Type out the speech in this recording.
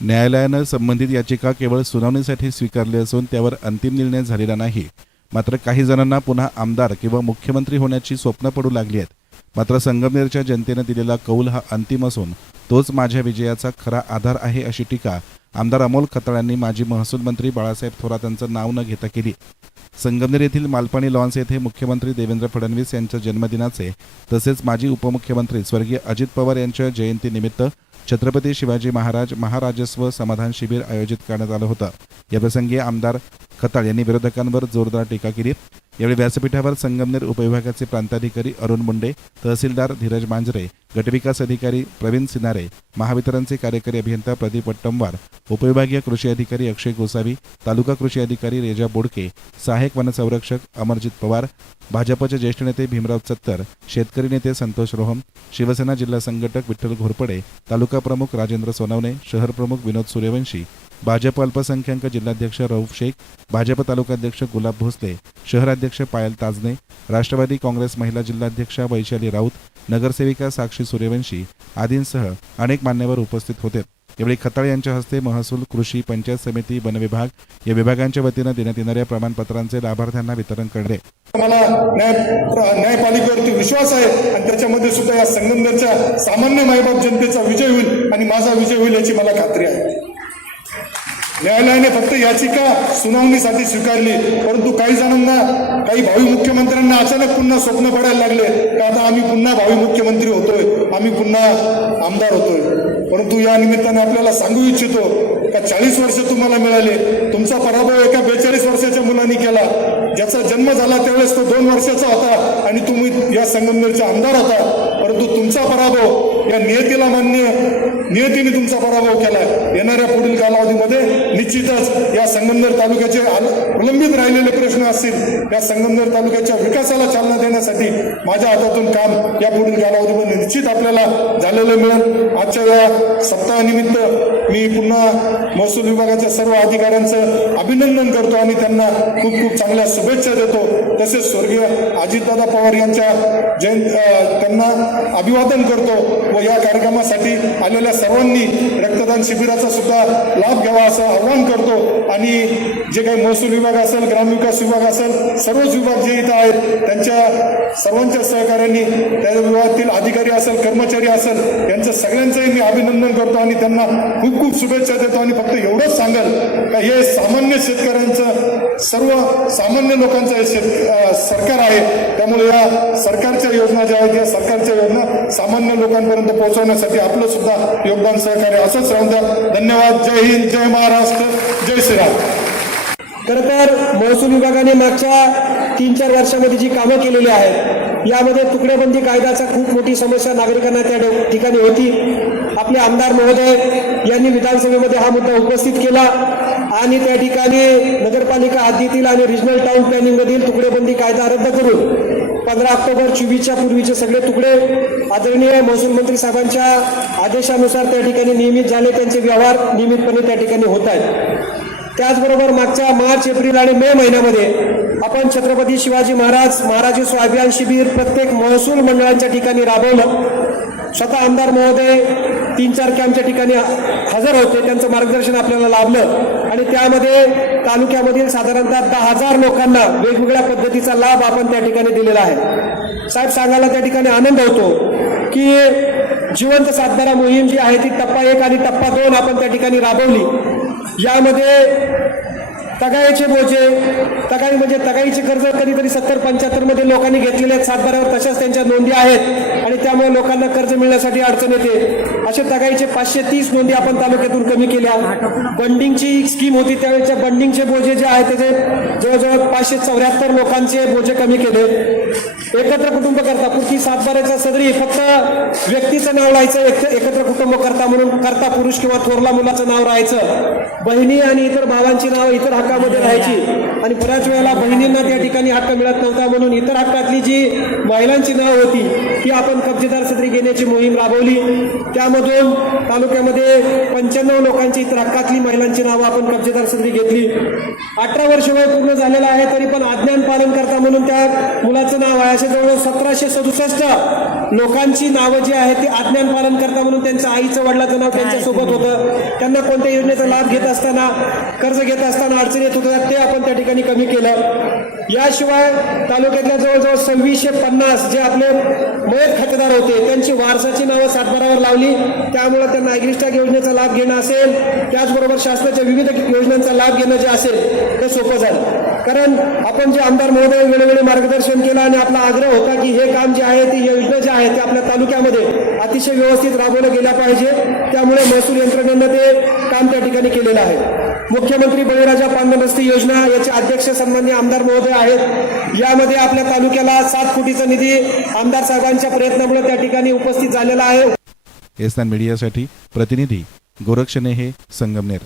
न्यायालयानं संबंधित याचिका केवळ सुनावणीसाठी स्वीकारली असून त्यावर अंतिम निर्णय झालेला नाही. मात्र काही जणांना पुन्हा आमदार किंवा मुख्यमंत्री होण्याची स्वप्न पडू लागली आहेत. मात्र संगमनेरच्या जनतेनं दिलेला कौल हा अंतिम असून तोच माझ्या विजयाचा खरा आधार आहे, अशी टीका आमदार अमोल खताळ यांनी माजी महसूल मंत्री बाळासाहेब थोरात यांचं नाव न घेता केली. संगमनेर येथील मालपाणी लॉन्स येथे मुख्यमंत्री देवेंद्र फडणवीस यांच्या जन्मदिनाचे तसेच माजी उपमुख्यमंत्री स्वर्गीय अजित पवार यांच्या जयंतीनिमित्त छत्रपती शिवाजी महाराज महाराजस्व समाधान शिबिर आयोजित करण्यात आलं होतं. याप्रसंगी आमदार खताळ यांनी विरोधकांवर जोरदार टीका केली. यावेळी व्यासपीठावर संगमनेर उपविभागाचे प्रांताधिकारी अरुण मुंडे, तहसीलदार धीरज मांजरे, गटविकास अधिकारी प्रवीण सिनारे, महावितरणचे कार्यकारी अभियंता प्रदीप वट्टमवार, उपविभागीय कृषी अधिकारी अक्षय गोसावी, तालुका कृषी अधिकारी रेजा बोडके, सहाय्यक वनसंरक्षक अमरजित पवार, भाजपचे ज्येष्ठ नेते भीमराव चत्तर, शेतकरी नेते संतोष रोहम, शिवसेना जिल्हा संघटक विठ्ठल घोरपडे, तालुका प्रमुख राजेंद्र सोनवणे, शहर प्रमुख विनोद सूर्यवंशी, भाजप अल्पसंख्याक जिल्हाध्यक्ष रऊफ शेख, भाजप तालुकाध्यक्ष गुलाब भोसले, शहराध्यक्ष पायल ताजने, राष्ट्रवादी काँग्रेस महिला जिल्हाध्यक्षा वैशाली राऊत, नगरसेविका साक्षी सूर्यवंशी आदींसह अनेक मान्यवर उपस्थित होते. यावेळी खताळ यांच्या हस्ते महसूल, कृषी, पंचायत समिती, वन विभाग या विभागांच्या वतीनं देण्यात येणाऱ्या प्रमाणपत्रांचे लाभार्थ्यांना वितरण करणे. मला न्यायपालिकेवरती विश्वास आहे आणि त्याच्यामध्ये सुद्धा या संगमनेरच्या सामान्य मायबाप जनतेचा विजय होईल आणि माझा विजय होईल याची मला खात्री आहे. न्यायालयाने फक्त याचिका सुनावणीसाठी स्वीकारली, परंतु काही जणांना, काही भावी मुख्यमंत्र्यांना अचानक पुन्हा स्वप्न पडायला लागले की आता आम्ही पुन्हा भावी मुख्यमंत्री होतोय, आम्ही पुन्हा आमदार होतोय. परंतु या निमित्ताने आपल्याला सांगू इच्छितो का 40 वर्ष तुम्हाला मिळाले. तुमचा पराभव एका 42 वर्षाच्या मुलांनी केला. ज्याचा जन्म झाला त्यावेळेस तो 2 वर्षाचा होता आणि तुम्ही या संगमनेरचे आमदार होता. परंतु तुमचा पराभव या नियतीला मान्य, नियतीने तुमचा पराभव केला. येणाऱ्या पुढील कालावधीमध्ये निश्चितच या संगमनेर तालुक्याचे प्रलंबित राहिलेले प्रश्न असतील, या संगमनेर तालुक्याच्या विकासाला चालना देण्यासाठी माझ्या हातातून काम या पुढील कालावधीमध्ये निश्चित आपल्याला झालेलं मिळेल. आजच्या या सप्ताहानिमित्त मी पुन्हा महसूल विभागाच्या सर्व अधिकाऱ्यांचं अभिनंदन करतो आणि त्यांना खूप खूप चांगल्या शुभेच्छा देतो. तसेच स्वर्गीय अजितदादा पवार यांच्या त्यांना अभिवादन करतो व या कार्यक्रमासाठी आलेल्या सर्वांनी रक्तदान शिबिराचा सुद्धा लाभ घ्यावा असं आवाहन करतो. आणि जे काही महसूल विभाग असेल, ग्रामविकास विभाग असेल, सर्वच विभाग जे इथं आहेत त्यांच्या सर्वांच्या सहकार्याने, त्या विभागातील अधिकारी असेल, कर्मचारी असेल, यांचं सगळ्यांचंही मी अभिनंदन करतो आणि त्यांना खूप खूप शुभेच्छा देतो. आणि फक्त एवढंच सांगेल का हे सामान्य शेतकऱ्यांचं, सर्व सामान्य लोकांचं हे सरकार आहे. त्यामुळे या सरकारच्या योजना ज्या आहेत, या सरकारच्या योजना सामान्य लोकांपर्यंत पोहोचवण्यासाठी आपलं सुद्धा योगदान, सहकार्य असंच राहून द्या. धन्यवाद. जय हिंद, जय महाराष्ट्र, जय श्रीराम. खरं तर महसूल विभागाने मागच्या 3-4 वर्षामध्ये जी कामं केलेली आहेत, यामध्ये तुकडेबंदी कायद्याचा खूप मोठी समस्या नागरिकांना त्या ठिकाणी होती. आपले आमदार महोदय यांनी विधानसभेमध्ये हा मुद्दा उपस्थित केला आणि त्या ठिकाणी नगरपालिका हद्दीतील आणि रिजनल टाउन प्लॅनिंगमधील तुकडेबंदी कायदा रद्द करून 15 ऑक्टोबर 24च्या पूर्वीचे सगळे तुकडे आदरणीय महसूल मंत्री साहेबांच्या आदेशानुसार त्या ठिकाणी नियमित झाले. त्यांचे व्यवहार नियमितपणे त्या ठिकाणी होत आहेत. त्याचबरोबर मागच्या मार्च, एप्रिल आणि मे महिन्यामध्ये आपण छत्रपती शिवाजी महाराज महाराजस्व अभियान शिबिर प्रत्येक महसूल मंडळांच्या ठिकाणी राबवलं. स्वतः आमदार महोदय 3-4 कॅम्पच्या ठिकाणी हजर होते. त्यांचं मार्गदर्शन आपल्याला लाभलं आणि त्यामध्ये तालुक्यामधील साधारणतः 10,000 लोकांना वेगवेगळ्या पद्धतीचा लाभ आपण त्या ठिकाणी दिलेला आहे. साहेब, सांगायला त्या ठिकाणी आनंद होतो की जिवंत सातबारा मोहीम जी आहे ती टप्पा 1 आणि टप्पा 2 आपण त्या ठिकाणी राबवली. यामध्ये तगाईचे बोजे, तगाई म्हणजे तगाईचे कर्ज कधीतरी 70-75 मध्ये लोकांनी घेतलेले आहेत सातबाऱ्यावर, तशाच त्यांच्या नोंदी आहेत आणि त्यामुळे लोकांना कर्ज मिळण्यासाठी अडचण येते. असे तगाईचे 530 नोंदी आपण तालुक्यातून कमी केल्या. बंडिंगची स्कीम होती, त्यावेळेच्या बंडिंगचे बोजे जे आहेत त्याचे जवळजवळ 574 लोकांचे बोजे कमी केले. एकत्र कुटुंब करता, पूर्वी सातबाऱ्याचा सदरी फक्त व्यक्तीचं नाव राहायचं, एकत्र कुटुंब करता म्हणून करता पुरुष किंवा थोरला मुलाचं नाव राहायचं. बहिणी आणि इतर भावांची नाव, इतर हक्कामध्ये राहायची आणि बऱ्याच वेळेला बहिणींना त्या ठिकाणी हक्क मिळत नव्हता, म्हणून इतर हक्कातली जी महिलांची नाव होती ती आपण कब्जेदार सदरी घेण्याची मोहीम राबवली. त्यामधून तालुक्यामध्ये 95 लोकांची इतर हक्कातली महिलांची नावं आपण कब्जेदार सदरी घेतली. 18 वर्ष वय पूर्ण झालेलं आहे तरी पण अज्ञान पालन करता म्हणून त्या मुलाचं नाव आहे. असे जवळजवळ 1767 लोकांची नावं जी आहेत ती अज्ञान पालन करता म्हणून त्यांचं आईचं वडिलाचं नाव त्यांच्यासोबत होतं. त्यांना कोणत्या योजनेचा लाभ घेत असताना, कर्ज घेत असताना अडचण येत होतं, ते आपण त्या ठिकाणी कमी केलं. याशिवाय तालुक्यातल्या जवळजवळ 2650 जे आपले मयत खातेदार होते त्यांची वारसाची नावं सातबारावर लावली. त्यामुळे त्यांना ॲग्रिस्टॅग योजनेचा लाभ घेणं असेल, त्याचबरोबर शासनाच्या विविध योजनांचा लाभ घेणं जे असेल ते सोपं झालं. कारण आपण जे आमदार महोदय वेळोवेळी मार्गदर्शन केलं आणि आपला आग्रह होता की हे काम जे आहे, ती योजना जी आहे ते आपल्या तालुक्यामध्ये अतिशय व्यवस्थित राबवलं गेल्या पाहिजे. त्यामुळे महसूल यंत्रणेनं ते काम त्या ठिकाणी केलेलं आहे. मुख्यमंत्री बळीराजा पांढर रस्ते योजना याचे अध्यक्ष सन्माननीय आमदार महोदय आहेत. यामध्ये आपल्या तालुक्याला 7 कोटीचा निधी आमदार साहेबांच्या प्रयत्नामुळे त्या ठिकाणी उपस्थित झालेला आहे. एसनान मीडियासाठी प्रतिनिधी गोरक्षणे हे संगमनेर.